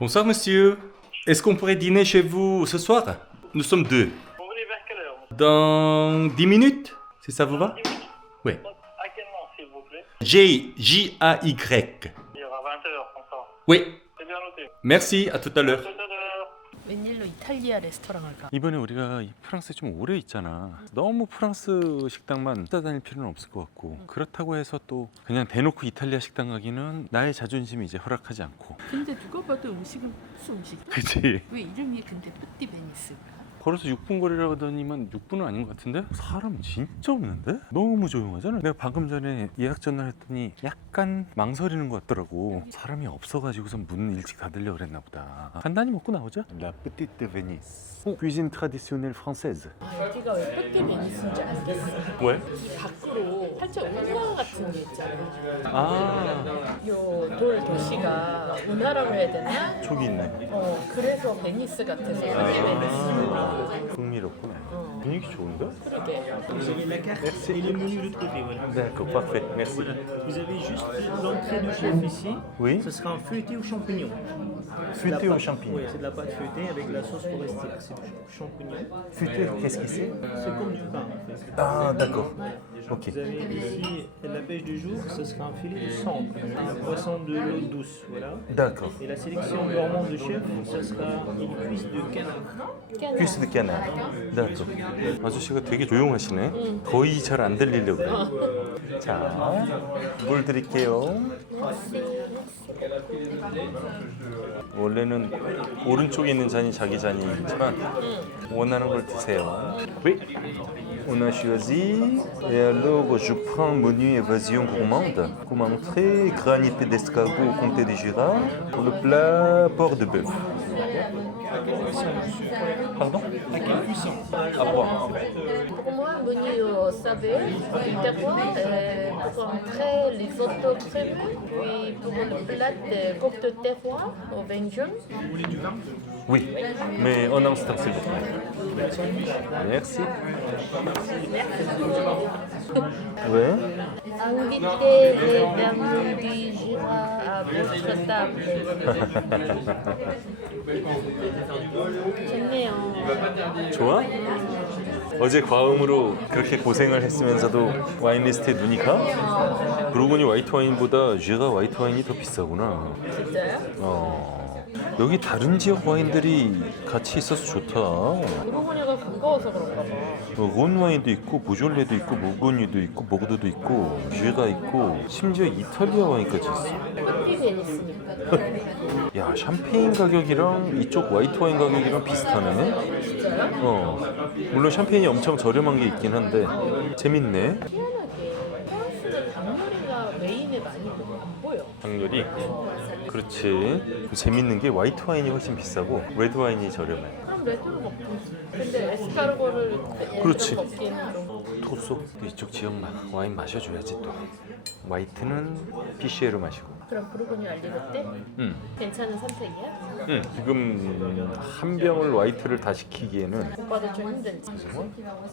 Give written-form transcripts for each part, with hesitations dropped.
Bonsoir monsieur. Est-ce qu'on pourrait dîner chez vous ce soir? Nous sommes deux. Vous venez vers quelle heure? Dans 10 minutes? Si ça vous va? 10 minutes. Oui. À quel nom, s'il vous plaît? J-A-Y. Il y aura 20h, comme ça. Oui. C'est bien noté. Merci, à tout à l'heure. Tout à l'heure. 웬일로 이탈리아 레스토랑을 가? 이번에 우리가 이 프랑스에 좀 오래 있잖아. 너무 프랑스 식당만 찾아다닐 필요는 없을 것 같고 그렇다고 해서 또 그냥 대놓고 이탈리아 식당 가기는 나의 자존심이 이제 허락하지 않고. 근데 누가 봐도 음식은 무슨 음식이야? 그치? 왜 이름이 근데 뿌띠 베니스가? 걸어서 6분 거리라고 하더니만 6분은 아닌 것 같은데? 사람 진짜 없는데? 너무 조용하잖아. 내가 방금 전에 예약 전화했더니 약간 망설이는 것 같더라고. 사람이 없어가지고선 문 일찍 닫으려고 그랬나 보다. 간단히 먹고 나오자. La Petite Venise. Cuisine traditionnelle française. 아, 여기가 왜 뿌띠 베니스인지 알겠어. 왜? 이 밖으로 살짝 운항 같은 게 있잖아. 아, 요 돌 도시가 운하라고 해야 되나? 저기 있네. 그래서 베니스 같아서 뿌띠 베니스. 흥미롭구나. 분위기 좋은데? 그러게. Vous avez la carte et le menu de l'autre côté. Voilà. D'accord, parfait. Merci. Vous avez juste l'entrée du chef ici. Oui. Ce sera un feuilleté aux champignons. Feuilleté aux champignons. Oui, c'est de la pâte feuilletée avec de la sauce forestière. C'est du champignon. Futur, qu'est-ce que c'est? C'est comme du pain en fait. Ah, d'accord. Ok. Vous avez ici la pêche du jour, ce sera un filet de sample, un poisson de l'eau douce. Voilà. D'accord. Et la sélection gourmande de chef, ce sera une cuisse de canard. 퀴스 de canard. d'accord. 아저씨가 되게 조용하시네. 거의 잘 안 들리려고 그래. 자, 물 드릴게요. 원래는 오른쪽에 있는 잔이 자기 잔이지만 원하는 걸 드세요. Oui. On a choisi et alors je prends menu évasion gourmande. Comme entrée, granité d'escargot au comté de Jura. Pour le plat, porc de bœuf. Pardon? À boire. Pour moi, menu au saveur, du terroir, pour entrer les autres crémeux, puis pour le plat, coque de terroir au vin jaune. Oui, mais en instant, s'il vous plaît. Merci. Ouais. Invitez les dames du Jura à votre table. 좋네요. 좋아? 어제 과음으로 그렇게 고생을 했으면서도 와인 리스트에 눈이 가? 부르고니 화이트 와인보다 쥐가 화이트 와인이 더 비싸구나. 진짜요? 여기 다른 지역 와인들이 같이 있어서 좋다. 부르고니가 가까워서 그런가 봐. 론 와인도 있고 보졸레도 있고 모고니도 있고 보르도도 있고 쥐가 있고 심지어 이탈리아 와인까지 있어. 뿌띠 베니스니까. 야, 샴페인 가격이랑 이쪽 화이트 와인 가격이랑 비슷하네. 진짜요? 물론 샴페인이 엄청 저렴한 게 있긴 한데 재밌네. 희한하게 프랑스는 당뇨리가 메인에 많이 안 보여. 당열이 그렇지. 재밌는 게 화이트 와인이 훨씬 비싸고 레드 와인이 저렴해. 그럼 레드로 먹지. 근데 에스카르고를 그렇지. 먹기는 좀. 토소 이쪽 지역 와인 마셔줘야지 또. 화이트는 피시에로 마시고. 그럼 부르고니 알리고떼? 응. 괜찮은 선택이야? 응. 지금 한 병을 화이트를 다 시키기에는. 오빠도 좀 힘들지.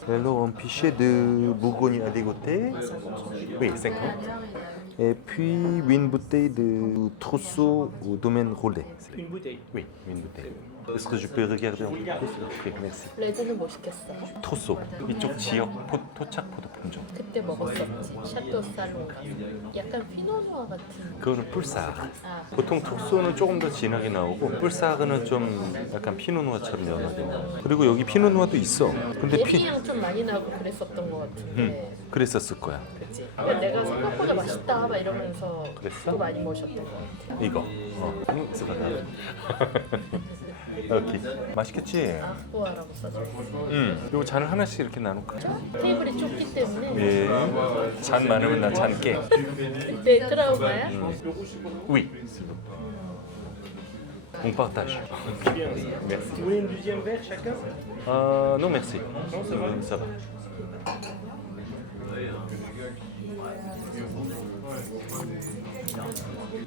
Alors un pichet de Bourgogne aligoté. Oui, 50. Et puis une bouteille de Trousseau au domaine Rollet. Une bouteille. Oui, une bouteille. Est-ce que je peux regarder un peu plus? Oui, merci. 레드는 뭐 시켰어? 토소 이쪽 지역 토착 포도 품종. 그때 먹었었지. 샤또 살롱 가서. 약간 피노누아 같은. 그거는 뿔사그. 아. 보통 토소는 조금 더 진하게 나오고 뿔사그는 좀 약간 피노누아처럼 연하게 나오고. 그리고 여기 피노누아도 있어. 근데 예비향 좀 많이 나고 그랬었던 것 같은데. 그랬었을 거야. 그치? 내가 생각보다 맛있다 막 이러면서 그랬어? 그거 많이 먹으셨던 것 같아. 이거. 스바나. 오케이. 맛있겠지? 아쿠아라고 써져 있어. 이거 잔을 하나씩 이렇게 나눌까? 테이블이 좁기 때문에 예. 잔 많으면 나 잔 깨. 내 트라우마야? Oui. On partage. Merci. Vous voulez une deuxième verre chacun? Non, merci. Ça va.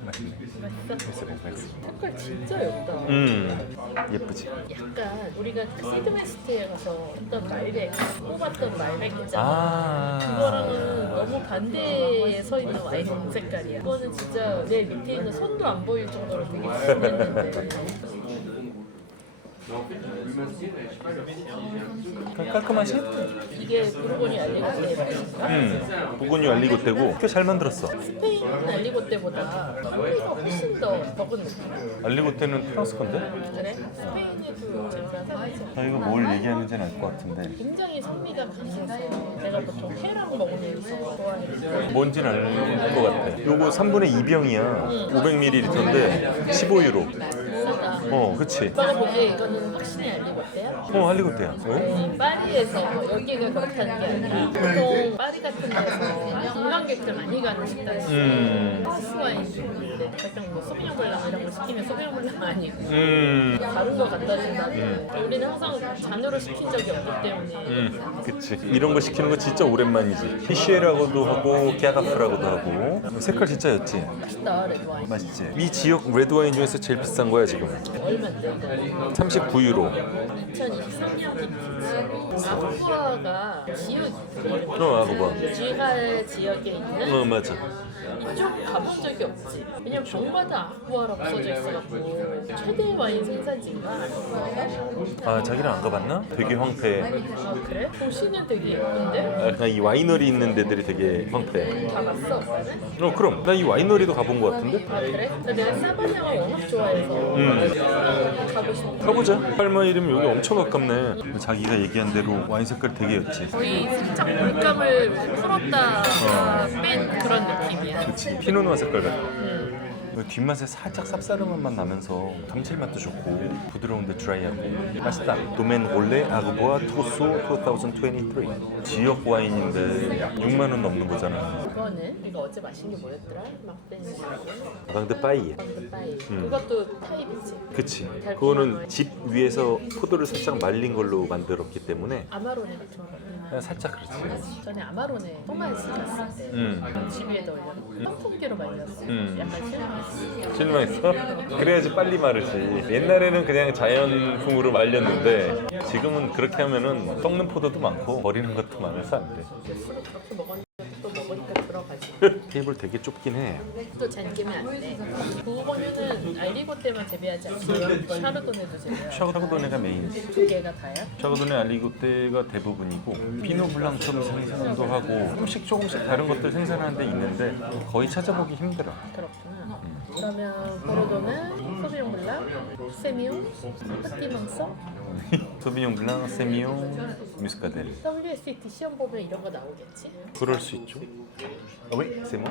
맛있네. 맛있어? 맛있어. 색깔 진짜 예쁘다. 예쁘지? 약간 우리가 그 시드메스트에 가서 어떤 말백, 뽑았던 말백 있잖아. 그거랑은 너무 반대에 서 있는 와인 색깔이야. 이거는 진짜 내 밑에 있는 손도 안 보일 정도로 되게 진했는데. 깔끔하지? 이게 부르고니 알리고떼인가? 보고뉴 알리고떼고 꽤 잘 만들었어. 스페인 알리고떼보다 소리가 훨씬 더 적은 느낌. 알리고떼는 프랑스 건데? 그래? 스페인에도 제가 나 이거 뭘 얘기하는지는 알 것 같은데 굉장히 산미가 강해서 내가 보통 회랑 먹으면서 좋아해. 뭔지는 알 것 같아. 요거 3분의 2병이야. 500ml인데 15유로. 싸다. 그치. 오빠가 보기에 이거는 확실히 알리고떼야? 알리고떼야. 왜? 파리에서 여기가 그렇다는 게 아니라 보통 파리 같은 데서 관광객들 많이 가는 식당에서 하우스 와인 주는데 약간 뭐 소비뇽 블랑 이런 거 시키면 소비뇽 블랑 아니고 다른 거 갖다 준다고. 우리는 항상 잔으로 시킨 적이 없기 때문에 그치. 이런 거 시키는 거 진짜 오랜만이지. 피쉬라고도 하고 갸가프라고도 하고. 색깔 진짜 였지. 맛있다 레드 와인. 맛있지. 이 지역 레드 와인 중에서 제일 비싼 거야 지금. 얼마인데? 39유로. 2023년 빈티지. 아쿠아가 지역이 아쿠아. 쥐갈 지역에 있는 맞아. 이쪽 가본 적이 없지. 왜냐면 병마다 아쿠아라고 써져 있어갖고 최대 와인 생산지인가? 자기는 안 가봤나? 되게 황폐해. 아 그래? 도시는 되게 예쁜데? 이 와이너리 있는 데들이 되게 황폐해. 다 봤어 오빠는? 그럼 나 이 와이너리도 가본 거 같은데? 아 그래? 내가 사바냐가 워낙 좋아해서 가고 싶어. 가보자. 할머 이름 여기 엄청 가깝네. 자기가 얘기한 대로 와인 색깔 되게 였지. 거의 살짝 물감을 풀었다 뺀 그런 느낌이야. 그치. 피노누아 색깔 같아. 뒷맛에 살짝 쌉싸름한 맛 나면서 감칠맛도 좋고 부드러운데 드라이하고 맛있다. 도멘 올레 아그보아 토소 2023 지역 와인인데 6만 원 넘는 거잖아. 이거는 우리가 어제 마신 게 뭐였더라? 막벤이라고 방드 빠이에. 방드바이. 그것도 타입이지. 그치. 그거는 집 위에서 포도를 살짝 말린 걸로 만들었기 때문에 아마로네 같은 거. 살짝 그렇지. 전에 아마로네 토마스 갔을 때 집 위에다 올려 선풍기로 말렸어. 약간 실망했어. 실망했어? 그래야지 빨리 마르지. 옛날에는 그냥 자연풍으로 말렸는데 지금은 그렇게 하면은 썩는 포도도 많고 버리는 것도 많아서 안 돼. 술을 그렇게 먹었는데 또 먹으니까 들어가지. 테이블 되게 좁긴 해. 또 잠기면 안 돼. 부고뉴는 알리고떼만 재배하지 않고요. 샤르도네도 재배하고. 샤그도네가 메인이지. 두 개가 다야? 샤그도네 알리고떼가 대부분이고 피노블랑처럼 생산도 하고 조금씩 다른 것들 생산하는 데 있는데 거의 찾아보기 힘들어. 그렇구나. 그러면 보르도는 소비뇽 블랑, 세미옹, 파티망서, 소비뇽 블랑, 세미옹, 미스카델. WSET 시험 보면 이런 거 나오겠지? 그럴 수 있죠. 왜? 세모?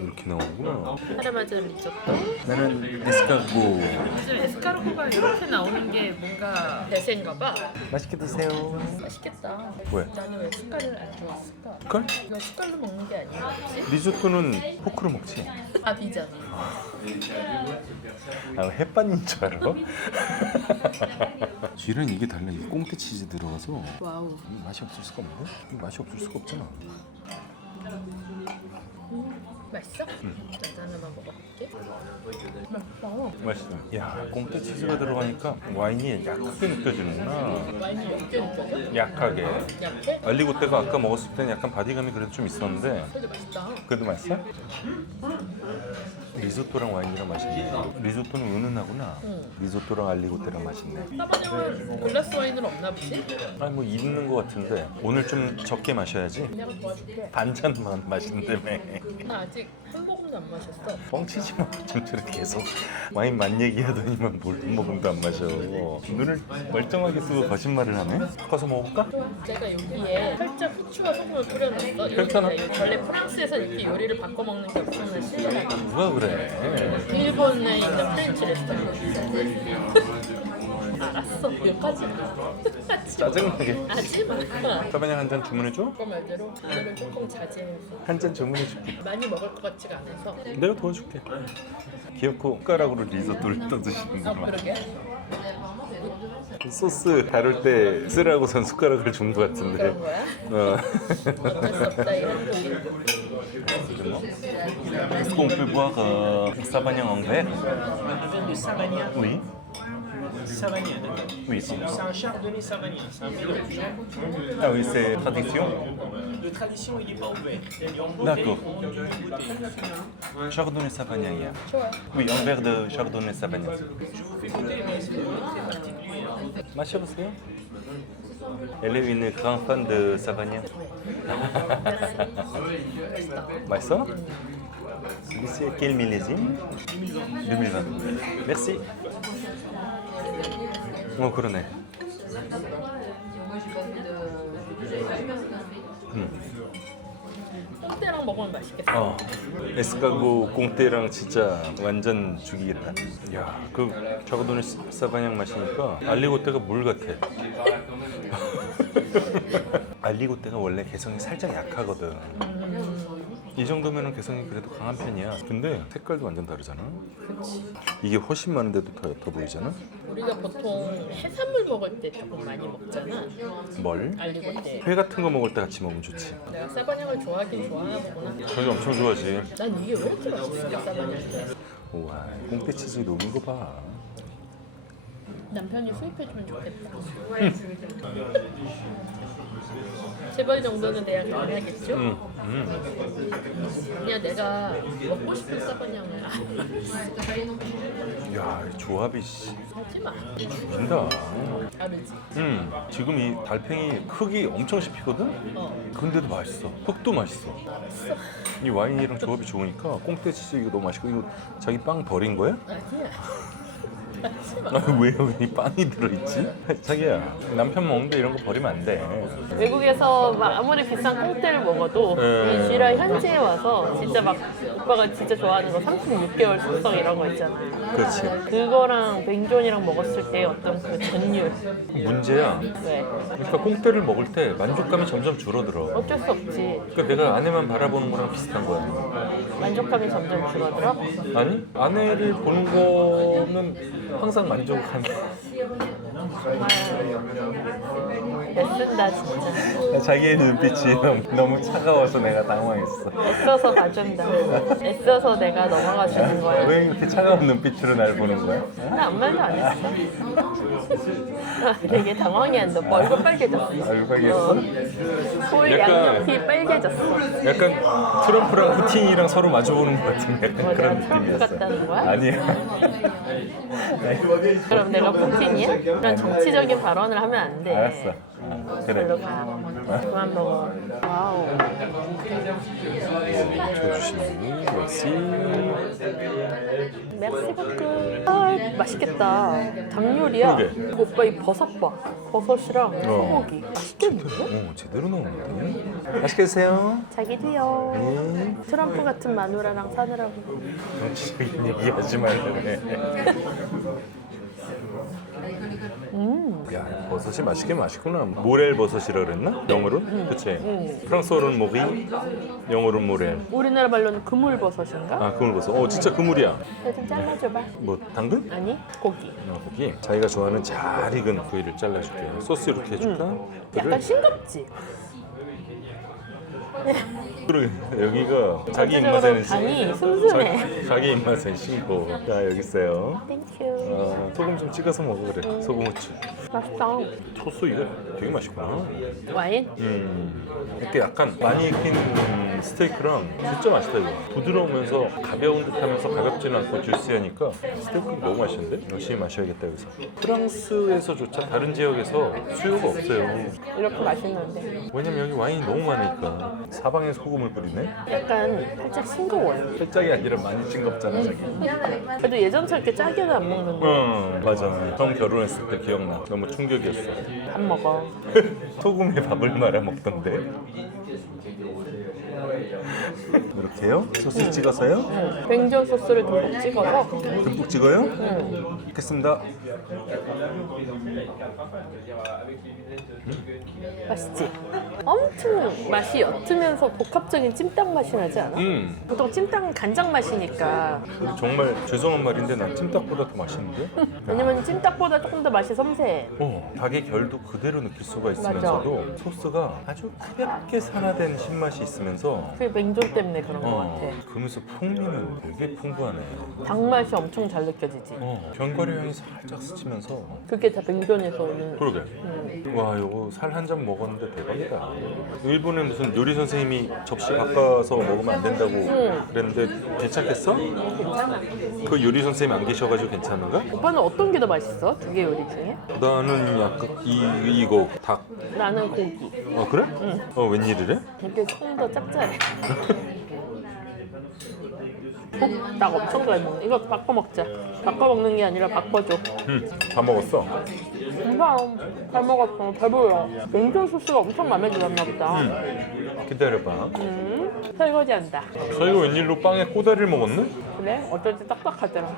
이렇게 나오는구나. 파르마잔 리조또. 나는 에스카고. 요즘 에스카르고가 이렇게 나오는 게 뭔가 대세인가 봐. 맛있게 드세요. 맛있겠다. 왜? 나는 왜 숟갈을 안 좋아했을까? 걸? 이거 숟갈로 먹는 게 아니었지? 리조또는 포크로 먹지. 아 비자니. 햇반인 줄 알아? 쥐는 이게 달라. 이게 꽁트 치즈 들어가서 와우. 맛이 없을 수가 없네. 맛이 없을 수가 없잖아. 맛있어? 짠 하나만 먹어볼게. 맛있어. 맛있어. 야, 꽁트 치즈가 들어가니까 와인이 약하게 느껴지는구나. 와인이 몇 개 느껴져? 약하게. 약해? 알리고떼가 아까 먹었을 때는 약간 바디감이 그래도 좀 있었는데 그래도 맛있다. 그래도 맛있어? 리조또랑 와인이랑 맛있네. 리조또는 은은하구나. 리조또랑 알리고떼랑 맛있네. 사바냐는 글라스 와인은 없나 보지? 아니 뭐 있는 것 같은데 오늘 좀 적게 마셔야지. 내가 도와줄게. 반잔만 마신다며. 나 아직 한 모금도 안 마셨어. 뻥치지 마. 좀 저렇게 계속 와인 맛 얘기하더니만 뭘 한 모금도 안 마셔. 눈을 멀쩡하게 쓰고 거짓말을 하네. 섞어서 먹어볼까? 좋아. 내가 여기에 살짝 후추와 소금을 뿌려놨어. 괜찮아. 원래 프랑스에서 이렇게 요리를 바꿔 먹는 게 없으면 실례하다. 누가 그래? 일본에 있는 프렌치 레스토랑. 알았어. 여기까지. 짜증나게. 하지마. 사바냥 한 잔 주문해줘? 그거 말대로 오늘은 조금 자제해서 한 잔 주문해줄게. 많이 먹을 것 같지가 않아서. 내가 도와줄게. 귀엽고 숟가락으로 리조또를 떠드시는구나. 그러게. 소스 다룰 때 쓰라고선 숟가락을 준 것 같은데. 그런 거야? 어. 어쩔 수 없다 이 한국인. Est-ce qu'on peut boire Savagnin en verre? Un verre de Savagnin. Oui. Savagnin, d'accord. Oui. C'est un chardonnay Savagnin, c'est un mélange. Ah oui, c'est tradition. De tradition, il n'est pas ouvert. Et en bouteille, D'accord. on vend une bouteille. Chardonnay Savagnin hier. 좋아요. Oui, un verre de Chardonnay Savagnin. Je vous fais goûter, mais c'est très particulier. Hein. 마셔보세요. Elle est une grande fan de Savagnin. 맛있어? C'est quel millésime? 2020. Merci. 그러네. 콩대랑 먹으면 맛있겠어. 에스카고 꽁테랑 진짜 완전 죽이겠다. 야, 그 저거도는 사바냥 마시니까 알리고떼가 물 같아. 알리고떼가 원래 개성이 살짝 약하거든. 이 정도면은 개성이 그래도 강한 편이야. 근데 색깔도 완전 다르잖아. 이게 훨씬 많은데도 더 보이잖아. 우리가 보통 해산물 먹을 때 조금 많이 먹잖아. 뭘? 알리고떼. 회 같은 거 먹을 때 같이 먹으면 좋지. 내가 사바냥을 좋아하긴 좋아하나 보구나. 저희 엄청 좋아하지. 난 이게 왜 이렇게 맛있을까 사바냥이. 우와, 꽁테 치즈 녹인 거 봐. 남편이 수입해주면 좋겠다. 재벌 정도는 내가 가능하겠죠? 그냥 내가 먹고 싶은 사바냥을 야, 이 조합이 씨. 하지 마. 죽인다. 다르지? 지금 이 달팽이 흙이 엄청 씹히거든? 근데도 맛있어. 흙도 맛있어. 이 와인이랑 조합이 좋으니까 꽁테 치즈 이거 너무 맛있고. 이거 자기 빵 버린 거야? 아니야. 왜 여기 빵이 들어있지? 자기야, 남편 먹는데 이런 거 버리면 안 돼. 외국에서 막 아무리 비싼 꽁테를 먹어도 이 쥐라 현지에 와서 진짜 막 오빠가 진짜 좋아하는 거 36개월 숙성 이런 거 있잖아. 그렇지. 그거랑 뱅존이랑 먹었을 때 어떤 그 전율. 문제야. 왜? 그러니까 꽁테를 먹을 때 만족감이 점점 줄어들어. 어쩔 수 없지. 그러니까 내가 아내만 바라보는 거랑 비슷한 거야. 만족감이 점점 줄어들어? 아니, 아내를 보는 거는 항상 만족하는. 애쓴다 진짜. 자기의 눈빛이 너무 차가워서 내가 당황했어. 애써서 봐준다. 애써서 내가 넘어가 주는 거야. 왜 이렇게 차가운 눈빛으로 날 보는 거야? 나 아무 말도 안 했어. 되게 당황해 한다. 뭐 얼굴 빨개졌어. 얼굴 빨개졌어? 볼 약간- 양옆이 빨개졌어. 약간 트럼프랑 푸틴이랑 서로 마주보는 것 같은 약간 뭐 그런 내가 트럼프 느낌이었어. 같다는 거야? 아니야. 그럼 내가 푸틴이야? 그런 정치적인 발언을 하면 안 돼. 알았어. 그래. 별로 가. 그만 먹어. 와우. 조심히. 역시. 맥시 버크. 아, 맛있겠다. 닭 요리야. 그러게. 이거 오빠 이 버섯 봐. 버섯이랑 소고기. 맛있겠는데? 오, 제대로 나오는데. 맛있게 드세요. 자기도요. 네. 트럼프 같은 마누라랑 사느라고. 정치적인 얘기하지 말래. 야, 버섯이 맛있긴 맛있구나. 모렐 버섯이라 그랬나? 영어로는? 그치? 프랑스어로는 모리, 영어로는 모렐. 우리나라 말로는 그물버섯인가? 아, 그물버섯. 진짜 그물이야. 이거 좀 잘라줘봐. 뭐, 당근? 아니, 고기. 고기. 자기가 좋아하는 잘 익은 부위를 잘라줄게. 소스 이렇게 해줄까? 약간 싱겁지? 그러게, 여기가 자기 전체적으로 입맛에는 간이 슴슴해. 자기 입맛엔 싱고. 자, 여기 있어요. 땡큐. 소금 좀 찍어서 먹어 그래. 소금 후추. 맛있다. 소스 이거 되게 맛있구나. 와인? 이렇게 약간 많이 익힌 스테이크랑 진짜 맛있다 이거. 부드러우면서 가벼운 듯하면서 가볍지는 않고 주시하니까 스테이크 너무 맛있는데? 열심히 마셔야겠다 여기서. 프랑스에서조차 다른 지역에서 수요가 없어요. 이렇게 맛있는데. 왜냐면 여기 와인이 너무 많으니까. 사방에 소금을 뿌리네. 약간 살짝 싱거워요. 살짝이 아니라 많이 싱겁잖아 자기. 그래도 예전처럼 이렇게 짜게는 안 먹는데. 맞아. 처음 결혼했을 때 기억나. 너무 충격이었어. 밥 먹어. 소금에 밥을 말아 먹던데. 이렇게요? 소스 찍어서요? 뱅전 소스를 듬뿍 찍어서. 듬뿍 찍어요? 먹겠습니다. 맛있지? 엄청 맛이 옅으면서 복합적인 찜닭 맛이 나지 않아? 보통 찜닭은 간장 맛이니까. 근데 정말 죄송한 말인데 난 찜닭보다 더 맛있는데? 왜냐면 찜닭보다 조금 더 맛이 섬세해. 닭의 결도 그대로 느낄 수가 있으면서도 소스가 아주 가볍게 산화된 신맛이 있으면서 있어. 그게 맹존 때문에 그런 것 같아. 그러면서 풍미는 되게 풍부하네. 단맛이 엄청 잘 느껴지지. 견과류 향이 살짝 스치면서. 그게 다 맹존에서 오는. 그러게. 와, 이거 살 한 잔 먹었는데 대박이다. 일본에 무슨 요리 선생님이 접시 바꿔서 먹으면 안 된다고 그랬는데 괜찮겠어? 괜찮아. 그 요리 선생님이 안 계셔가지고 괜찮은가? 오빠는 어떤 게 더 맛있어? 두 개 요리 중에? 나는 약간 이거 닭. 나는 고기. 그래? 웬일이래? 이게 조금 더 짭짤해. 닭 엄청 잘 먹네. 이거 바꿔 먹자. 바꿔 먹는 게 아니라 바꿔줘. 다 먹었어. 엄청 잘 먹었어. 배불러. 맹존 소스가 엄청 마음에 들었나 보다. 기다려봐. 설거지한다. 저희가 웬일로 빵에 꼬다리를 먹었네? 그래? 어쩐지 딱딱하더라.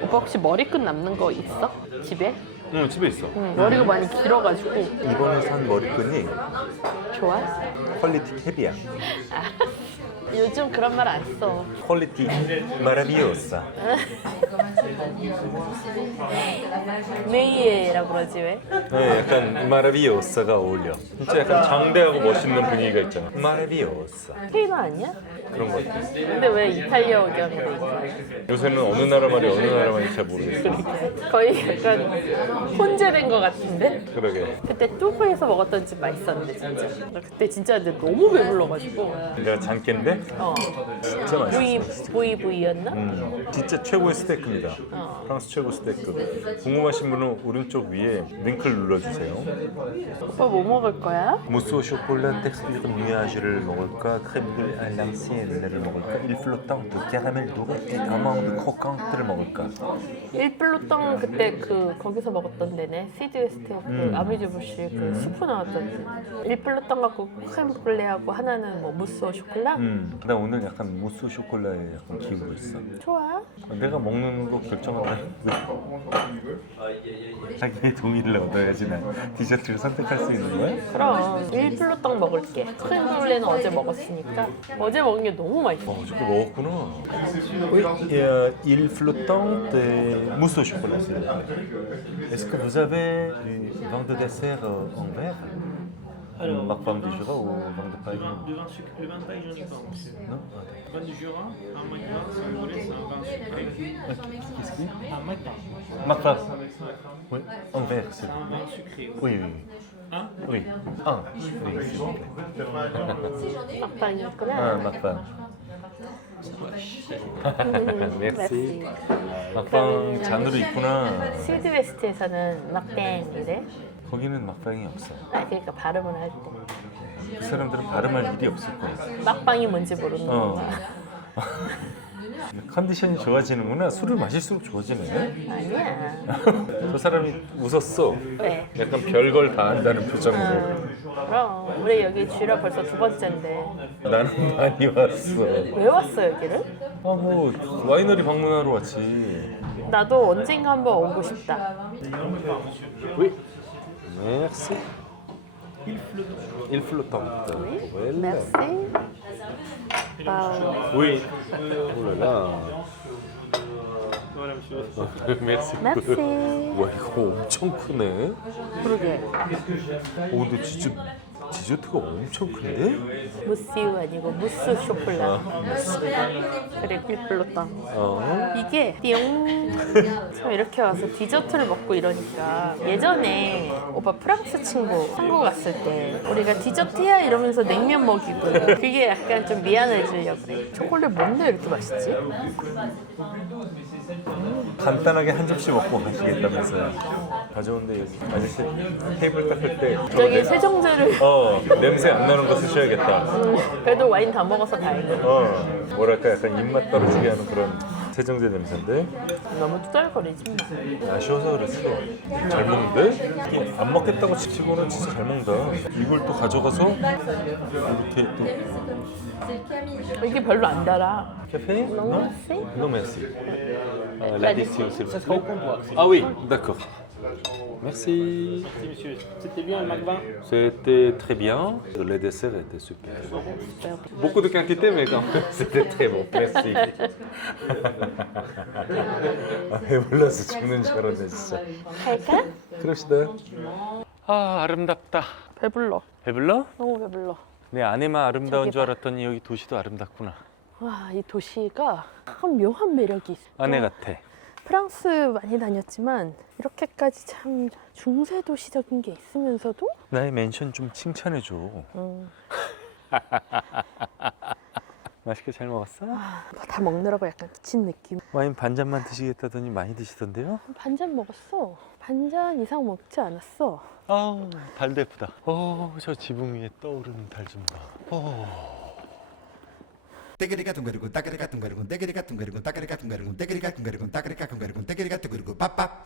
오빠 혹시 머리끈 남는 거 있어? 집에? 응, 집에 있어. 머리가 많이 길어가지고. 이번에 산 머리끈이 좋아? 퀄리티 캡이야. 요즘 그런 말 안 써. 퀄리티 마라비오사. 메이에라고 그러지 왜? 네, 약간 마라비오사가 어울려. 진짜 약간 장대하고 멋있는 분위기가 있잖아. 마라비오사. 스페인어 아니야? 그런 거 같아. 근데 왜 이탈리아 의견으로 있어? 요새는 어느 나라 말이 어느 나라 말인지 잘 모르겠어. 거의 약간 혼재된 것 같은데? 그러게. 그때 뚜브에서 먹었던 집 맛있었는데 진짜. 그때 진짜 근데 너무 배불러가지고. 내가 장캔데 진짜 맛있어. 보이였나? 진짜 최고의 스테이크입니다. 프랑스 최고 스테이크. 궁금하신 분은 오른쪽 위에 링크를 눌러주세요. 오빠 뭐 먹을 거야? 무스 오 쇼콜라 텍스처 누아즈를 먹을까? 크레블 알랑시엔을 먹을까? 일플로탕 캐러멜 누가티 아몬드 크로칸트를 먹을까? 일플로땅 그때 거기서 먹었던 데네. 시드웨스트 그 아미주부시 그 수프 나왔던 데. 일플로땅 갖고 크렘블레하고 하나는 뭐 무스 오 쇼콜라? 나 오늘 약간 무스 오 쇼콜라에 약간 기우고 있어. 좋아. 내가 먹는 거 결정하라. 자기의 동의를 얻어야지 난 디저트를 선택할 수 있는 거야? 그럼 일플로땅 먹을게. 크렘블레는 어제 먹었으니까. 어제 먹은 게 너무 맛있어. 저거 먹었구나. Oui, il flottant de mousse au chocolat. s'il vous plaît. Est-ce que vous avez du vin de dessert en verre? Alors, Marfam du Jura ou vin de paille? le vin sucré, le vin de paille, j'en ai pas, monsieur. Non? Le vin du Jura, un Magva, si vous voulez, c'est un vin sucré. Qu'est-ce qu'il y a? Un Magva, Marfam. Oui, en verre, c'est c'est un vin sucré. Oui, oui. Un Oui. Oui, s'il vous plaît. 막방이었구나. Marfam. merci. 막방 잔으로 있구나. 시드웨스트에서는 막뱅이래. 거기는 막방이 없어. 그러니까 발음을 할 때. 그 사람들은 발음할 일이 없을 거야. 막방이 뭔지 모르는 거야. 컨디션이 좋아지는구나. 술을 마실수록 좋아지네. 아니야. 저 사람이 웃었어. 왜? 약간 별걸 다 한다는 표정으로. 그럼 우리 여기 쥐라 벌써 두 번째인데 나는 많이 왔어. 왜 왔어 여기를? 뭐 와이너리 방문하러 왔지. 나도 언젠가 한번 오고 싶다. Oui. Merci. Il flottante. merci. Oui. Oh là là. Voilà, monsieur. Merci. merci. 와 이거 엄청 크네. 그러게. 오 근데 진짜 디저트가 엄청 큰데? 무스유 아니고 무스 쇼콜라. 그래 일플로땅. 이게 띠용. 참 이렇게 와서 디저트를 먹고 이러니까 예전에 오빠 프랑스 친구 한국 갔을 때 우리가 디저트야 이러면서 냉면 먹이고 그게 약간 좀 미안해지려고 그래. 초콜릿 뭔데 이렇게 맛있지? 간단하게 한 접시 먹고 가시겠다면서요. 가져온데 여기 아저씨 테이블 닦을 때 저기 세정제를 냄새 안 나는 거 쓰셔야겠다. 그래도 와인 다 먹어서 다행이야. 뭐랄까 약간 입맛 떨어지게 하는 그런 세정제 냄새인데 너무 투덜거리지 마. 아쉬워서 그랬어. 잘 먹는데? 이게 안 먹겠다고 지키고는 진짜 잘 먹는다. 이걸 또 가져가서 이렇게 또 이게 별로 안 달아. 카페? Non, merci. Non merci. L'addition, s'il Ça sera au comptoir. Ah oui, d'accord. Merci. Merci, monsieur. C'était bien le Magva? C'était très bien. Le dessert était super. Beaucoup de quantité, mais quand même, c'était très bon. Merci. 배불러서 죽는 줄 알았네, 진짜. 갈까? 그럽시다. 아, 아름답다. 배불러. 배불러? 너무 배불러. 내 안에만 아름다운 저기 줄 봐. 알았더니 여기 도시도 아름답구나. 와, 이 도시가 참 묘한 매력이 있어. 아내 같아. 프랑스 많이 다녔지만 이렇게까지 참 중세 도시적인 게 있으면서도 나의 맨션 좀 칭찬해줘. 맛있게 잘 먹었어? 다 먹느라고 약간 지친 느낌. 와인 반잔만 드시겠다더니 많이 드시던데요? 반잔 먹었어. 반잔 이상 먹지 않았어. 아우 달도 예쁘다. 저 지붕 위에 떠오르는 달 좀 봐. Tegere gatun garugun, takere gatun garugun, tegere gatun garugun, takere gatun garugun, tegere gatun garugun, takere gatun garugun, tegere gatun garugun, pap pap.